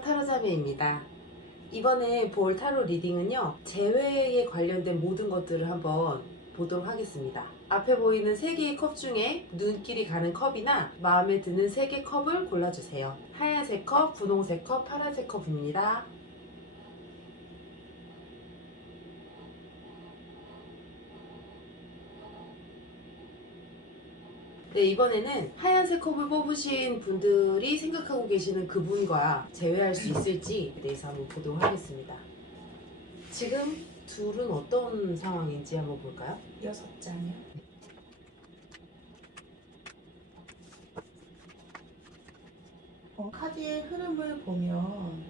안녕하세요, 타로자매입니다. 이번에 볼 타로 리딩은요, 재회에 관련된 모든 것들을 한번 보도록 하겠습니다. 앞에 보이는 3개의 컵 중에 눈길이 가는 컵이나 마음에 드는 3개 컵을 골라주세요. 하얀색 컵, 분홍색 컵, 파란색 컵입니다. 네, 이번에는 하얀색 컵을 뽑으신 분들이 생각하고 계시는 그분과 재회할 수 있을지에 대해서 한번 보도록 하겠습니다. 지금 둘은 어떤 상황인지 한번 볼까요? 6장이요. 카드의 흐름을 보면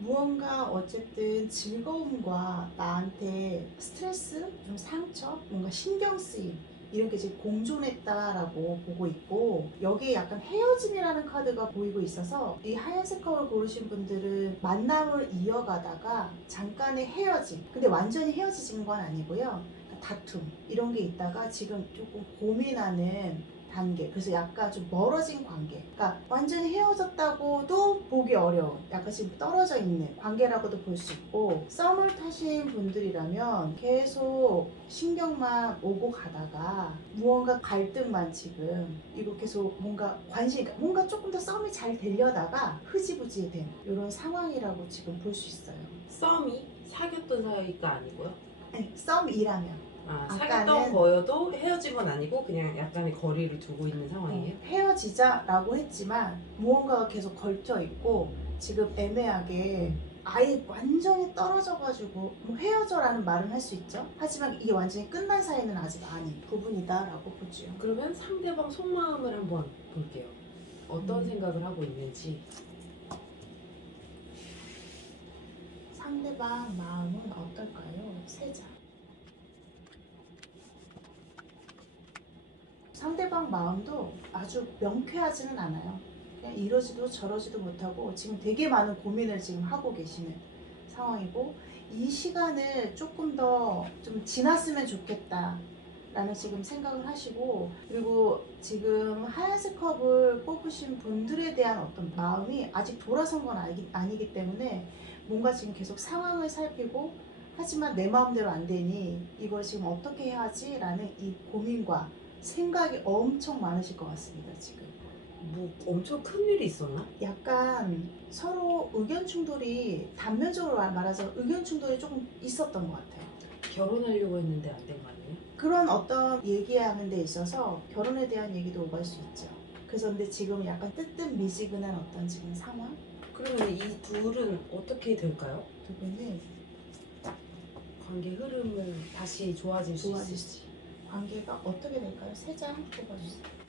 무언가 어쨌든 즐거움과 나한테 스트레스, 좀 상처, 뭔가 신경 쓰임 이런 게 지금 공존했다라고 보고 있고, 여기에 약간 헤어짐이라는 카드가 보이고 있어서 이 하얀색 컵을 고르신 분들은 만남을 이어가다가 잠깐의 헤어짐, 근데 완전히 헤어지는 건 아니고요, 다툼 이런 게 있다가 지금 조금 고민하는 단계, 그래서 약간 좀 멀어진 관계, 그러니까 완전히 헤어졌다고도 보기 어려운 약간 지금 떨어져 있는 관계라고도 볼 수 있고, 썸을 타신 분들이라면 계속 신경만 오고 가다가 무언가 갈등만 지금 이거 계속 뭔가 관심, 뭔가 조금 더 썸이 잘 되려다가 흐지부지 된 이런 상황이라고 지금 볼 수 있어요. 썸이 사귀었던 사이가 아니고요? 아니, 썸이라면 사귀었던 거여도 헤어진 건 아니고 그냥 약간의 거리를 두고 있는 상황이에요? 헤어지자라고 했지만 무언가가 계속 걸쳐 있고 지금 애매하게 아예 완전히 떨어져가지고 뭐 헤어져라는 말은 할 수 있죠. 하지만 이게 완전히 끝난 사이는 아직 아닌 부분이다라고 보죠. 그러면 상대방 속마음을 한번 볼게요. 어떤 생각을 하고 있는지. 상대방 마음은 어떨까요? 3장. 상대방 마음도 아주 명쾌하지는 않아요. 그냥 이러지도 저러지도 못하고 지금 되게 많은 고민을 지금 하고 계시는 상황이고, 이 시간을 조금 더 좀 지났으면 좋겠다 라는 지금 생각을 하시고, 그리고 지금 하얀색 컵을 뽑으신 분들에 대한 어떤 마음이 아직 돌아선 건 아니기 때문에 뭔가 지금 계속 상황을 살피고, 하지만 내 마음대로 안 되니 이걸 지금 어떻게 해야 하지? 라는 이 고민과 생각이 엄청 많으실 것 같습니다. 지금 뭐 엄청 큰 일이 있었나? 약간 서로 의견 충돌이, 단면적으로 말해서 의견 충돌이 조금 있었던 것 같아요. 결혼하려고 했는데 안 된 거 아니에요? 그런 어떤 얘기하는 데 있어서 결혼에 대한 얘기도 오갈 수 있죠. 그래서 근데 지금 약간 뜨뜻미지근한 어떤 지금 상황? 그러면 이 둘은 어떻게 될까요? 두 분이 관계 흐름을 다시 좋아질 수 있을지. 좋아질지, 관계가 어떻게 될까요? 3장 뽑아주세요.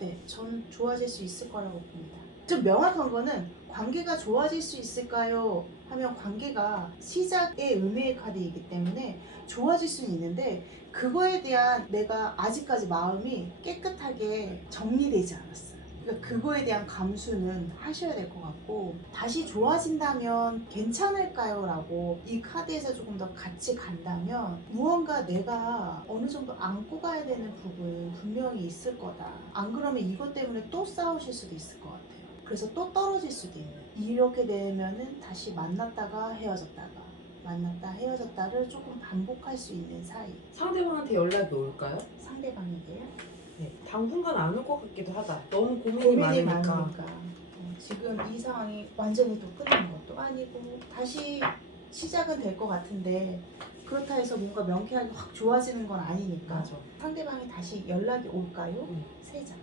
네, 전 좋아질 수 있을 거라고 봅니다. 좀 명확한 거는 관계가 좋아질 수 있을까요? 하면 관계가 시작의 의미의 카드이기 때문에 좋아질 수는 있는데, 그거에 대한 내가 아직까지 마음이 깨끗하게 정리되지 않았어요. 그러니까 그거에 대한 감수는 하셔야 될 것 같고, 다시 좋아진다면 괜찮을까요? 라고 이 카드에서 조금 더 같이 간다면 무언가 내가 어느 정도 안고 가야 되는 부분 분명히 있을 거다. 안 그러면 이것 때문에 또 싸우실 수도 있을 것 같아요. 그래서 또 떨어질 수도 있는, 이렇게 되면은 다시 만났다가 헤어졌다가 만났다 헤어졌다를 조금 반복할 수 있는 사이. 상대방한테 연락이 올까요? 상대방에게요? 네, 당분간 안 올 것 같기도 하다. 너무 고민이 많으니까. 지금 이 상황이 완전히 또 끝난 것도 아니고 다시 시작은 될 것 같은데, 그렇다 해서 뭔가 명쾌하게 확 좋아지는 건 아니니까. 맞아. 상대방이 다시 연락이 올까요? 3장.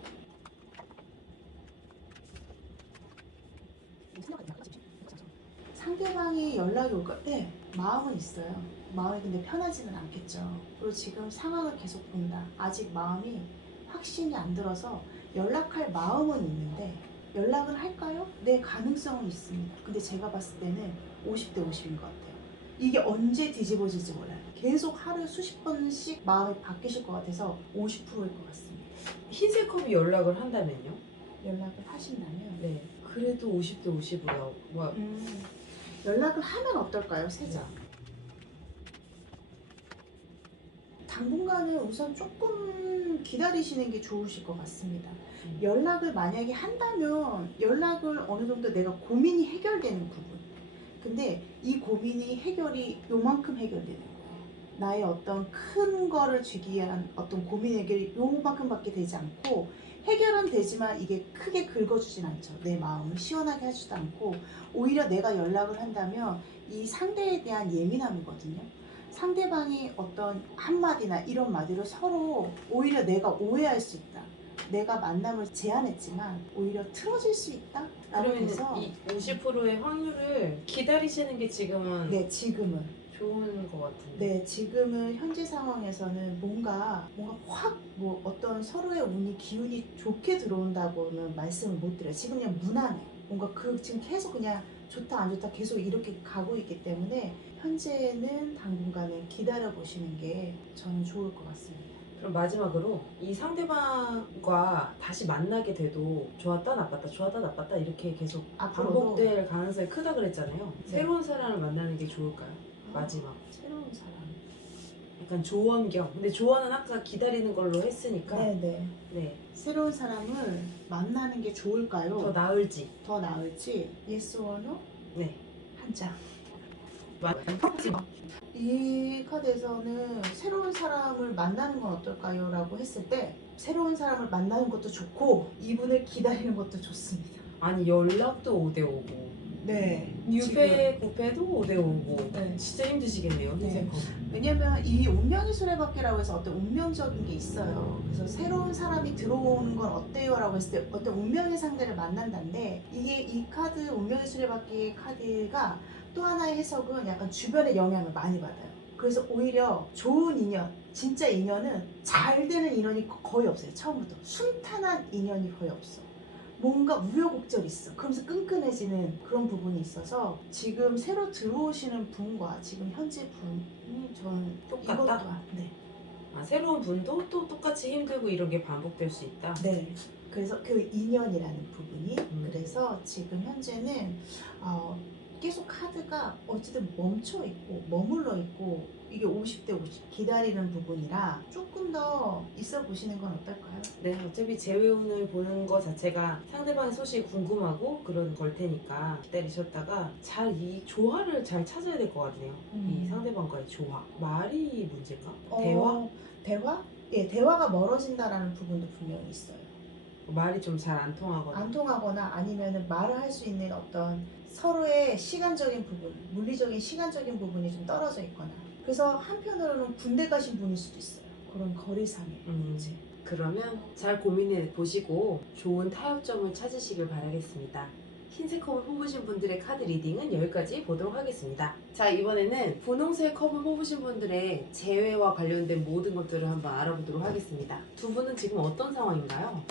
상대방이 연락이 올까? 네, 마음은 있어요. 마음이 근데 편하지는 않겠죠. 그리고 지금 상황을 계속 본다. 아직 마음이 확신이 안 들어서 연락할 마음은 있는데 연락을 할까요? 네, 가능성은 있습니다. 근데 제가 봤을 때는 50대 50인 것 같아요. 이게 언제 뒤집어질지 몰라요. 계속 하루에 수십 번씩 마음이 바뀌실 것 같아서 50%일 것 같습니다. 흰색 컵이 연락을 한다면요? 연락을 하신다면? 네. 그래도 50대 50으로 연락을 하면 어떨까요? 3장. 당분간은 우선 조금 기다리시는 게 좋으실 것 같습니다. 연락을 만약에 한다면 연락을 어느 정도 내가 고민이 해결되는 부분. 근데 이 고민이 해결이 요만큼 해결되는 거예요. 나의 어떤 큰 거를 주기 위한 어떤 고민 해결이 요만큼밖에 되지 않고 해결은 되지만 이게 크게 긁어주진 않죠. 내 마음을 시원하게 하지도 않고 오히려 내가 연락을 한다면 이 상대에 대한 예민함이거든요. 상대방이 어떤 한마디나 이런 마디로 서로 오히려 내가 오해할 수 있다. 내가 만남을 제안했지만 오히려 틀어질 수 있다. 라고 그러면 해서 이 50%의 확률을 기다리시는 게 지금은 네, 지금은 좋은 것 같은데. 네, 지금은 현재 상황에서는 뭔가 확 뭐 어떤 서로의 운이 기운이 좋게 들어온다고는 말씀을 못 드려요. 지금 그냥 무난해. 뭔가 지금 계속 그냥 좋다 안 좋다 계속 이렇게 가고 있기 때문에 현재는 당분간은 기다려 보시는 게 저는 좋을 것 같습니다. 그럼 마지막으로 이 상대방과 다시 만나게 돼도 좋았다 나빴다 좋았다 나빴다 이렇게 계속 앞으로도 반복될 가능성이 크다 그랬잖아요. 네. 새로운 사람을 만나는 게 좋을까요? 마지막 새로운 사람. 약간 조언 겸. 근데 조언은 아까 기다리는 걸로 했으니까 네네. 네. 새로운 사람을 만나는 게 좋을까요? 더 나을지. 더 나을지 yes or no? 네. 한 장. 맞- 이 카드에서는 새로운 사람을 만나는 건 어떨까요? 라고 했을 때 새로운 사람을 만나는 것도 좋고 이분을 기다리는 것도 좋습니다. 아니 연락도 5대5고 네. 뉴페 구페도 5대5고 네. 진짜 힘드시겠네요. 네. 흰색 거. 왜냐면 이 운명의 수레바퀴라고 해서 어떤 운명적인 게 있어요. 그래서 새로운 사람이 들어오는 건 어때요? 라고 했을 때 어떤 운명의 상대를 만난다는데 이게 이 카드 운명의 수레바퀴 카드가 또 하나의 해석은 약간 주변의 영향을 많이 받아요. 그래서 오히려 좋은 인연, 진짜 인연은 잘 되는 인연이 거의 없어요. 처음부터 순탄한 인연이 거의 없어. 뭔가 우여곡절이 있어. 그러면서 끈끈해지는 그런 부분이 있어서 지금 새로 들어오시는 분과 지금 현재 분이 저는 똑같다? 이것 또한 네. 아, 새로운 분도 또 똑같이 힘들고 이런 게 반복될 수 있다. 네. 그래서 그 인연이라는 부분이 그래서 그래서 지금 현재는 계속 카드가 어쨌든 멈춰 있고 머물러 있고 이게 50대 50 기다리는 부분이라 조금 더 있어 보시는 건 어떨까요? 네, 어차피 재회운을 보는 거 자체가 상대방의 소식이 궁금하고 그런 걸 테니까 기다리셨다가 잘 이 조화를 잘 찾아야 될 것 같네요. 이 상대방과의 조화. 말이 문제일까? 대화? 대화? 예, 대화가 멀어진다라는 부분도 분명히 있어요. 말이 좀 잘 안 통하거나. 안 통하거나 아니면은 말을 할 수 있는 어떤 서로의 시간적인 부분, 물리적인 시간적인 부분이 좀 떨어져 있거나. 그래서 한편으로는 군대 가신 분일 수도 있어요. 그런 거리상의 문제. 그러면 잘 고민해 보시고 좋은 타협점을 찾으시길 바라겠습니다. 흰색 컵을 뽑으신 분들의 카드 리딩은 여기까지 보도록 하겠습니다. 자, 이번에는 분홍색 컵을 뽑으신 분들의 재회와 관련된 모든 것들을 한번 알아보도록 하겠습니다. 두 분은 지금 어떤 상황인가요?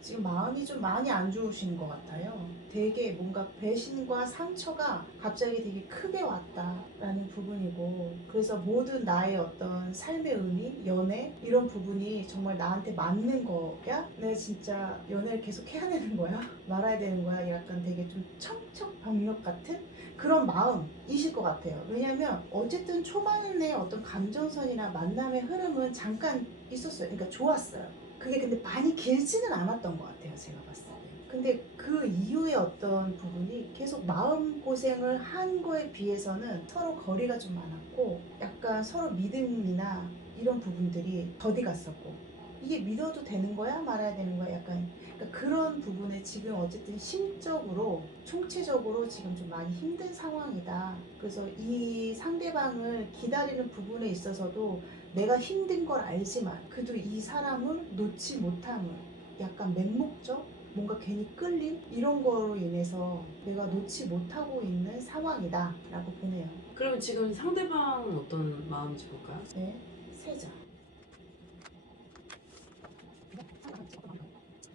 지금 마음이 좀 많이 안 좋으신 것 같아요. 되게 뭔가 배신과 상처가 갑자기 되게 크게 왔다라는 부분이고, 그래서 모든 나의 어떤 삶의 의미, 연애 이런 부분이 정말 나한테 맞는 거야? 내가 진짜 연애를 계속 해야 되는 거야? 말아야 되는 거야? 약간 되게 좀 청천벽력 같은 그런 마음이실 것 같아요. 왜냐면 어쨌든 초반의 어떤 감정선이나 만남의 흐름은 잠깐 있었어요. 그러니까 좋았어요. 그게 근데 많이 길지는 않았던 것 같아요, 제가 봤을 때. 근데 그 이후에 어떤 부분이 계속 마음고생을 한 거에 비해서는 서로 거리가 좀 많았고 약간 서로 믿음이나 이런 부분들이 더디 갔었고, 이게 믿어도 되는 거야? 말아야 되는 거야? 약간 그러니까 그런 부분에 지금 어쨌든 심적으로 총체적으로 지금 좀 많이 힘든 상황이다. 그래서 이 상대방을 기다리는 부분에 있어서도 내가 힘든 걸 알지만 그래도 이 사람을 놓지 못함을 약간 맹목적 뭔가 괜히 끌림 이런 거로 인해서 내가 놓지 못하고 있는 상황이다 라고 보네요. 그러면 지금 상대방은 어떤 마음인지 볼까요? 네, 세자.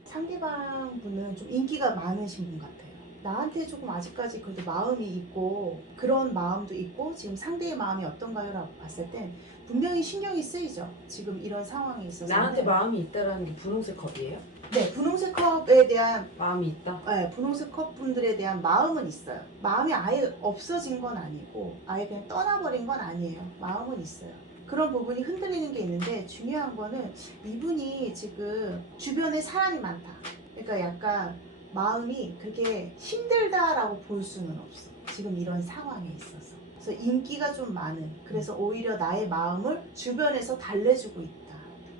상대방 분은 좀 인기가 많으신 분 같아요. 나한테 조금 아직까지 그래도 마음이 있고 그런 마음도 있고 지금 상대의 마음이 어떤가요? 라고 봤을 땐 분명히 신경이 쓰이죠. 지금 이런 상황에 있어서 나한테 마음이 있다라는 게 분홍색 컵이에요? 네, 분홍색 컵에 대한 마음이 있다. 네, 분홍색 컵 분들에 대한 마음은 있어요. 마음이 아예 없어진 건 아니고 아예 그냥 떠나버린 건 아니에요. 마음은 있어요. 그런 부분이 흔들리는 게 있는데 중요한 거는 이분이 지금 주변에 사람이 많다. 그러니까 약간 마음이 그렇게 힘들다라고 볼 수는 없어. 지금 이런 상황에 있어서. 그래서 인기가 좀 많은. 그래서 오히려 나의 마음을 주변에서 달래주고 있다.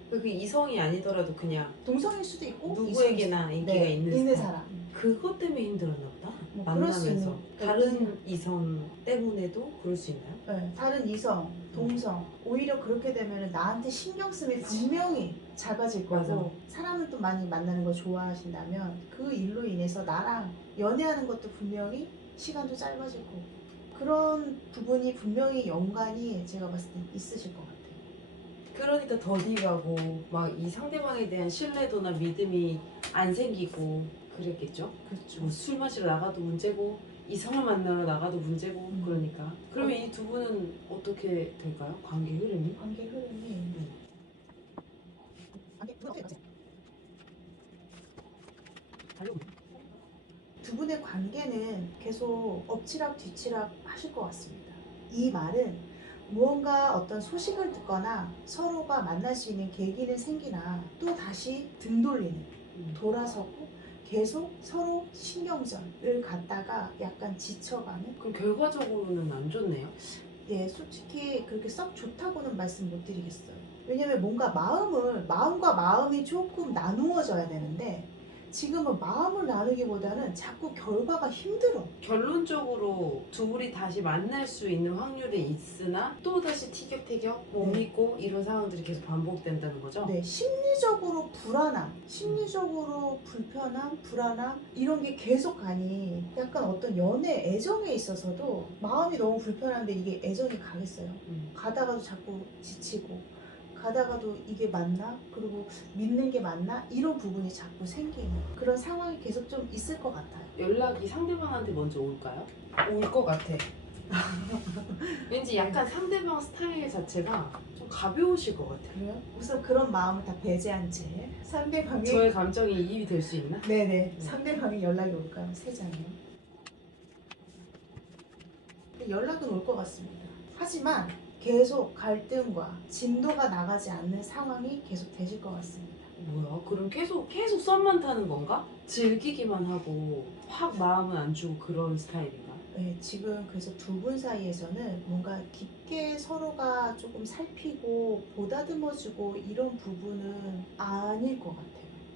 그 이성이 아니더라도 그냥 동성일 수도 있고 누구에게나 이성일 수도 인기가 네, 있는 있는 스타일. 사람. 그것 때문에 힘들었나 보다. 뭐 그럴 수 만나면서 있는. 다른 이성 때문에도 그럴 수 있나요? 네, 다른 이성, 동성 오히려 그렇게 되면 나한테 신경 쓰면 분명히 작아질 거고 맞아. 사람을 또 많이 만나는 걸 좋아하신다면 그 일로 인해서 나랑 연애하는 것도 분명히 시간도 짧아질 거고 그런 부분이 분명히 연관이 제가 봤을 때 있으실 것 같아요. 그러니까 더디가고 막 이 상대방에 대한 신뢰도나 믿음이 안 생기고 그랬겠죠? 그렇죠. 뭐 술 마시러 나가도 문제고 이성을 만나러 나가도 문제고 그러니까. 그러면 이 두 분은 어떻게 될까요? 관계 흐름이? 관계 흐름이 두 분의 관계는 계속 엎치락 뒤치락 하실 것 같습니다. 이 말은 무언가 어떤 소식을 듣거나 서로가 만날 수 있는 계기는 생기나 또 다시 등 돌리는 돌아서고 계속 서로 신경전을 갖다가 약간 지쳐가는 그럼 결과적으로는 안 좋네요. 예, 솔직히 그렇게 썩 좋다고는 말씀 못 드리겠어요. 왜냐면 뭔가 마음과 마음이 조금 나누어져야 되는데 지금은 마음을 나누기보다는 자꾸 결과가 힘들어. 결론적으로 둘이 다시 만날 수 있는 확률이 있으나 또 다시 티격태격 못 네. 믿고 이런 상황들이 계속 반복된다는 거죠? 네, 심리적으로 불안함, 심리적으로 불편함, 불안함 이런 게 계속 가니 약간 어떤 연애 애정에 있어서도 마음이 너무 불편한데 이게 애정이 가겠어요. 가다가도 자꾸 지치고 가다가도 이게 맞나? 그리고 믿는 게 맞나? 이런 부분이 자꾸 생기는 그런 상황이 계속 좀 있을 것 같아요. 연락이 상대방한테 먼저 올까요? 올 것 같아. 왠지 약간 상대방 스타일 자체가 좀 가벼우실 것 같아요. 그래요? 우선 그런 마음을 다 배제한 채 상대방이 저의 감정이 이입이 될 수 있나? 네네 상대방이 연락이 올까요? 세 장이요. 연락은 올 것 같습니다. 하지만 계속 갈등과 진도가 나가지 않는 상황이 계속 되실 것 같습니다. 뭐야? 그럼 계속 썸만 타는 건가? 즐기기만 하고 확 마음은 안 주고 그런 스타일인가? 네, 지금 그래서 두 분 사이에서는 뭔가 깊게 서로가 조금 살피고 보다듬어주고 이런 부분은 아닐 것 같아요.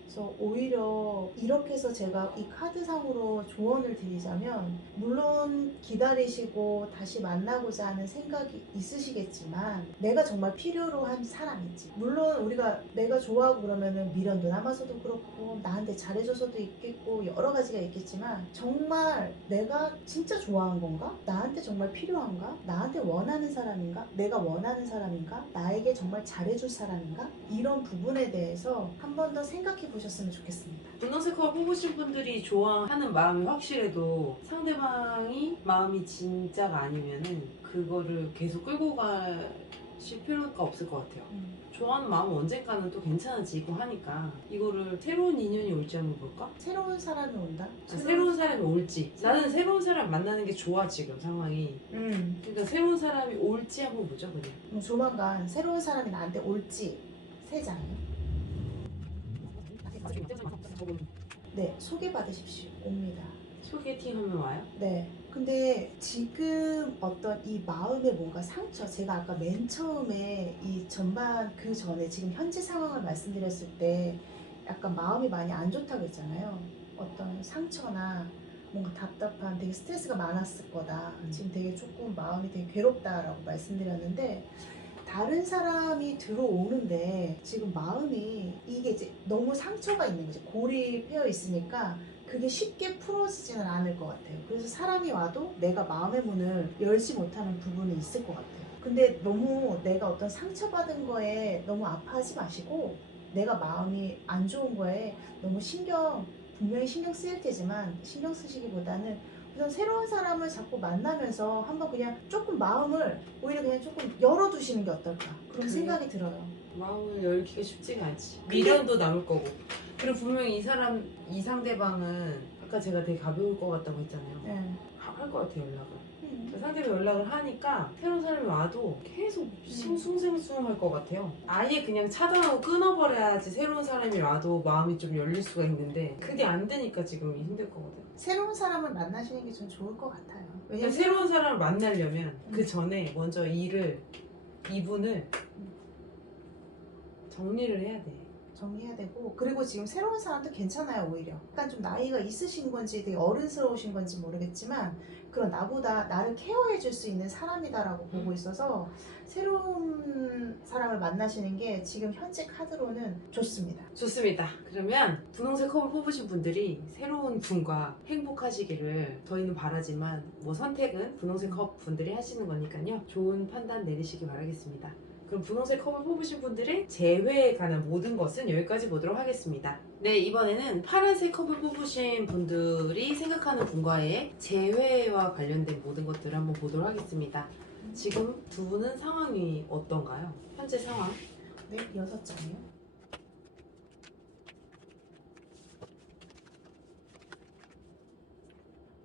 그래서 오히려 이렇게 해서 제가 이 카드상으로 조언을 드리자면 물론 기다리시고 다시 만나고자 하는 생각이 있으시겠지만 내가 정말 필요로 한 사람인지 물론 우리가 내가 좋아하고 그러면은 미련도 남아서도 그렇고 나한테 잘해줘서도 있겠고 여러 가지가 있겠지만 정말 내가 진짜 좋아한 건가? 나한테 정말 필요한가? 나한테 원하는 사람인가? 내가 원하는 사람인가? 나에게 정말 잘해줄 사람인가? 이런 부분에 대해서 한 번 더 생각해 보셨으면 좋겠습니다. 분홍색 컵 뽑으신 분들이 좋아하는 마음이 확실해도 상대방이 마음이 진짜가 아니면은 그거를 계속 끌고 가실 필요가 없을 것 같아요. 좋아하는 마음은 언젠가는 또 괜찮아지고 하니까 이거를 새로운 인연이 올지 한번 볼까? 새로운 사람이 온다? 새로운 사람이 올지. 나는 새로운 사람 만나는 게 좋아 지금 상황이. 그러니까 새로운 사람이 올지 한번 보자 그냥. 조만간 새로운 사람이 나한테 올지 세 장이요. 네, 소개받으십시오. 옵니다. 소개팅하면 와요? 네. 근데 지금 어떤 이 마음의 뭔가 상처, 제가 아까 맨 처음에 이 전반 그 전에 지금 현재 상황을 말씀드렸을 때 약간 마음이 많이 안 좋다고 했잖아요. 어떤 상처나 뭔가 답답한 되게 스트레스가 많았을 거다. 지금 되게 조금 마음이 되게 괴롭다라고 말씀드렸는데 다른 사람이 들어오는데 지금 마음이 이게 이제 너무 상처가 있는 거지. 고립되어 있으니까 그게 쉽게 풀어지지는 않을 것 같아요. 그래서 사람이 와도 내가 마음의 문을 열지 못하는 부분이 있을 것 같아요. 근데 너무 내가 어떤 상처받은 거에 너무 아파하지 마시고 내가 마음이 안 좋은 거에 너무 분명히 신경 쓰일 테지만 신경 쓰시기보다는 그래서 새로운 사람을 자꾸 만나면서 한번 그냥 조금 마음을 오히려 그냥 조금 열어두시는 게 어떨까 그런 그래요? 생각이 들어요. 마음을 열기가 쉽지가 않지. 미련도 남을 거고. 그리고 분명히 이 상대방은 아까 제가 되게 가벼울 것 같다고 했잖아요. 네. 할 것 같아요, 연락을. 상대가 연락을 하니까 새로운 사람이 와도 계속 싱숭생숭할 것 같아요. 아예 그냥 차단하고 끊어버려야지 새로운 사람이 와도 마음이 좀 열릴 수가 있는데 그게 안 되니까 지금 힘들 거거든요. 새로운 사람을 만나시는 게 좀 좋을 것 같아요. 그러니까 왜냐면 새로운 사람을 만나려면 그 전에 먼저 이분을 정리를 해야 돼. 정리해야 되고, 그리고 지금 새로운 사람도 괜찮아요. 오히려 약간 좀 나이가 있으신 건지 되게 어른스러우신 건지 모르겠지만 그런 나보다 나를 케어해 줄 수 있는 사람이다라고 보고 있어서 새로운 사람을 만나시는 게 지금 현재 카드로는 좋습니다. 좋습니다. 그러면 분홍색 컵을 뽑으신 분들이 새로운 분과 행복하시기를 저희는 바라지만 뭐 선택은 분홍색 컵 분들이 하시는 거니까요. 좋은 판단 내리시기 바라겠습니다. 그럼 분홍색 컵을 뽑으신 분들의 재회에 관한 모든 것은 여기까지 보도록 하겠습니다. 네, 이번에는 파란색 컵을 뽑으신 분들이 생각하는 분과의 재회와 관련된 모든 것들을 한번 보도록 하겠습니다. 지금 두 분은 상황이 어떤가요? 현재 상황? 네, 6장이요.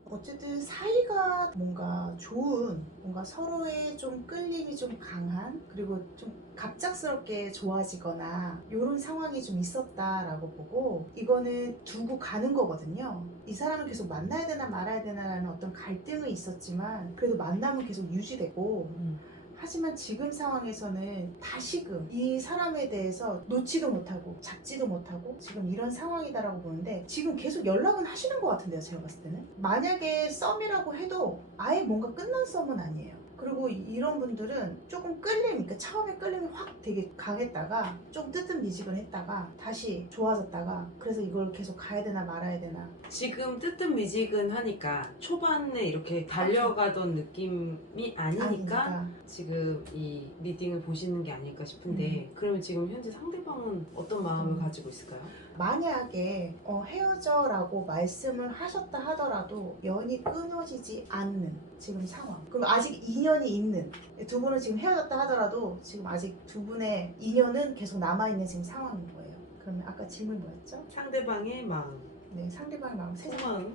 어쨌든 사이가 뭔가 좋은, 뭔가 서로의 좀 끌림이 좀 강한, 그리고 좀 갑작스럽게 좋아지거나 이런 상황이 좀 있었다라고 보고, 이거는 두고 가는 거거든요. 이 사람을 계속 만나야 되나 말아야 되나라는 어떤 갈등은 있었지만 그래도 만남은 계속 유지되고, 하지만 지금 상황에서는 다시금 이 사람에 대해서 놓지도 못하고 잡지도 못하고 지금 이런 상황이다라고 보는데, 지금 계속 연락은 하시는 것 같은데요, 제가 봤을 때는. 만약에 썸이라고 해도 아예 뭔가 끝난 썸은 아니에요. 그리고 이런 분들은 조금 그러니까 처음에 끌림이 확 되게 강했다가 좀 뜨뜻미지근했다가 다시 좋아졌다가, 그래서 이걸 계속 가야 되나 말아야 되나. 지금 뜨뜻미지근하니까 초반에 이렇게 달려가던 느낌이 아니니까 지금 이 리딩을 보시는 게 아닐까 싶은데, 그러면 지금 현재 상대방은 어떤 마음을 가지고 있을까요? 만약에 헤어져라고 말씀을 하셨다 하더라도 연이 끊어지지 않는 지금 상황, 그리고 아직 인연이 있는, 두 분은 지금 헤어졌다 하더라도 지금 아직 두 분의 인연은 계속 남아있는 지금 상황인 거예요. 그러면 아까 질문 뭐였죠? 상대방의 마음. 네, 상대방의 마음, 속마음.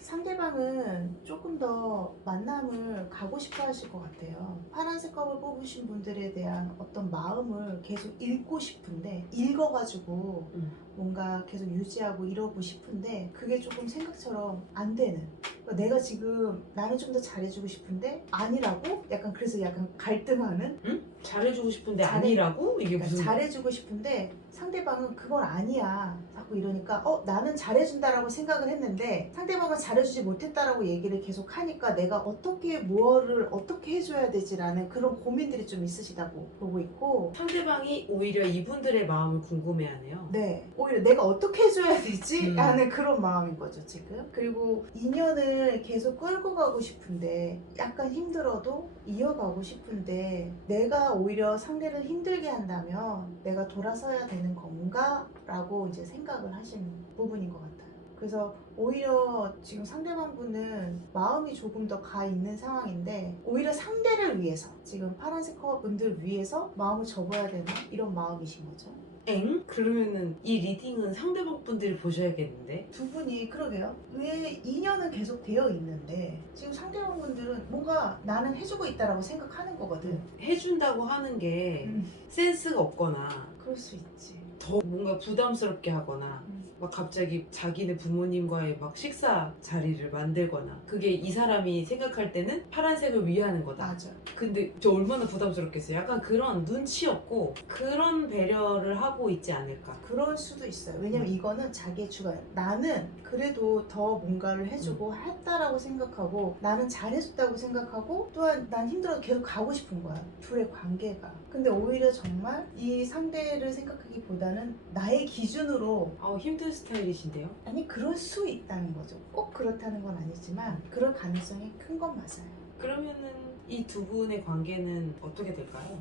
상대방은 조금 더 만남을 가고 싶어 하실 것 같아요. 파란색 컵을 뽑으신 분들에 대한 어떤 마음을 계속 읽고 싶은데, 읽어가지고 뭔가 계속 유지하고 이러고 싶은데 그게 조금 생각처럼 안 되는, 그러니까 내가 지금 나는 좀 더 잘해주고 싶은데 아니라고, 약간 그래서 약간 갈등하는. 응? 잘해주고 싶은데 아니라고? 이게 그러니까 무슨 잘해주고 싶은데 상대방은 그건 아니야 자꾸 이러니까, 나는 잘해준다라고 생각을 했는데 상대방은 잘해주지 못했다라고 얘기를 계속 하니까 내가 어떻게 뭐를 어떻게 해줘야 되지라는 그런 고민들이 좀 있으시다고 보고 있고, 상대방이 오히려 이분들의 마음을 궁금해하네요. 네, 오히려 내가 어떻게 해줘야 되지? 라는 그런 마음인 거죠 지금. 그리고 인연을 계속 끌고 가고 싶은데 약간 힘들어도 이어가고 싶은데, 내가 오히려 상대를 힘들게 한다면 내가 돌아서야 되는 건가? 라고 이제 생각을 하시는 부분인 것 같아요. 그래서 오히려 지금 상대방분은 마음이 조금 더 가 있는 상황인데, 오히려 상대를 위해서 지금 파란색 컵 분들 위해서 마음을 접어야 되나? 이런 마음이신 거죠. 엥? 그러면은 이 리딩은 상대방 분들이 보셔야겠는데? 두 분이 그러게요. 왜 인연은 계속 되어 있는데 지금 상대방분들은 뭔가 나는 해주고 있다라고 생각하는 거거든. 해준다고 하는 게 센스가 없거나 그럴 수 있지. 더 뭔가 부담스럽게 하거나 막 갑자기 자기네 부모님과의 막 식사 자리를 만들거나, 그게 이 사람이 생각할 때는 파란색을 위하는 거다. 맞아. 근데 저 얼마나 부담스럽겠어요. 약간 그런 눈치 없고 그런 배려를 하고 있지 않을까. 그럴 수도 있어요. 왜냐면 이거는 자기의 주관. 나는 그래도 더 뭔가를 해주고 했다라고 생각하고, 나는 잘해줬다고 생각하고, 또한 난 힘들어도 계속 가고 싶은 거야. 둘의 관계가. 근데 오히려 정말 이 상대를 생각하기보다는 나의 기준으로, 힘든 스타일이신데요? 아니 그럴 수 있다는 거죠. 꼭 그렇다는 건 아니지만 그럴 가능성이 큰 건 맞아요. 그러면은 이 두 분의 관계는 어떻게 될까요?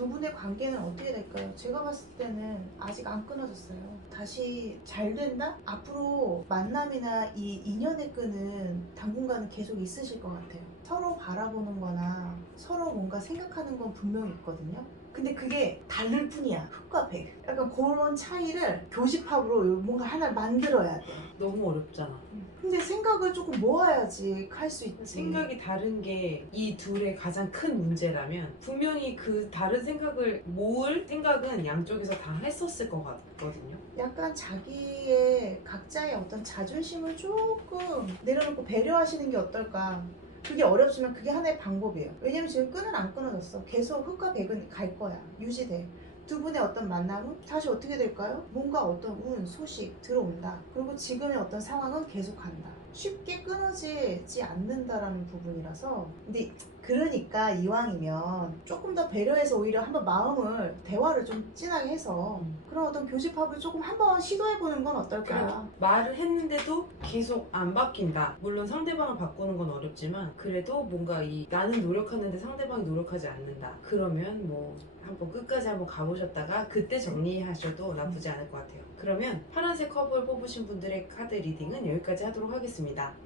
두 분의 관계는 어떻게 될까요? 제가 봤을 때는 아직 안 끊어졌어요. 다시 잘 된다? 앞으로 만남이나 이 인연의 끈은 당분간은 계속 있으실 것 같아요. 서로 바라보는 거나 서로 뭔가 생각하는 건 분명히 있거든요. 근데 그게 다를 뿐이야. 흑과 백. 약간 그런 차이를 교집합으로 뭔가 하나 만들어야 돼. 너무 어렵잖아. 근데 생각을 조금 모아야지 할 수 있지. 생각이 다른 게 이 둘의 가장 큰 문제라면 분명히 그 다른 생각을 모을 생각은 양쪽에서 다 했었을 것 같거든요. 약간 자기의 각자의 어떤 자존심을 조금 내려놓고 배려하시는 게 어떨까. 그게 어렵지만 그게 하나의 방법이에요. 왜냐면 지금 끈은 안 끊어졌어. 계속 흑과 백은 갈 거야. 유지돼. 두 분의 어떤 만남은 다시 어떻게 될까요? 뭔가 어떤 운, 소식 들어온다. 그리고 지금의 어떤 상황은 계속 간다. 쉽게 끊어지지 않는다라는 부분이라서. 근데 그러니까 이왕이면 조금 더 배려해서 오히려 한번 마음을 대화를 좀 진하게 해서 그런 어떤 교집합을 조금 한번 시도해보는 건 어떨까? 그래요. 말을 했는데도 계속 안 바뀐다. 물론 상대방을 바꾸는 건 어렵지만 그래도 뭔가 나는 노력하는데 상대방이 노력하지 않는다. 그러면 뭐 한번 끝까지 한번 가보셨다가 그때 정리하셔도 나쁘지 않을 것 같아요. 그러면 파란색 컵을 뽑으신 분들의 카드 리딩은 여기까지 하도록 하겠습니다.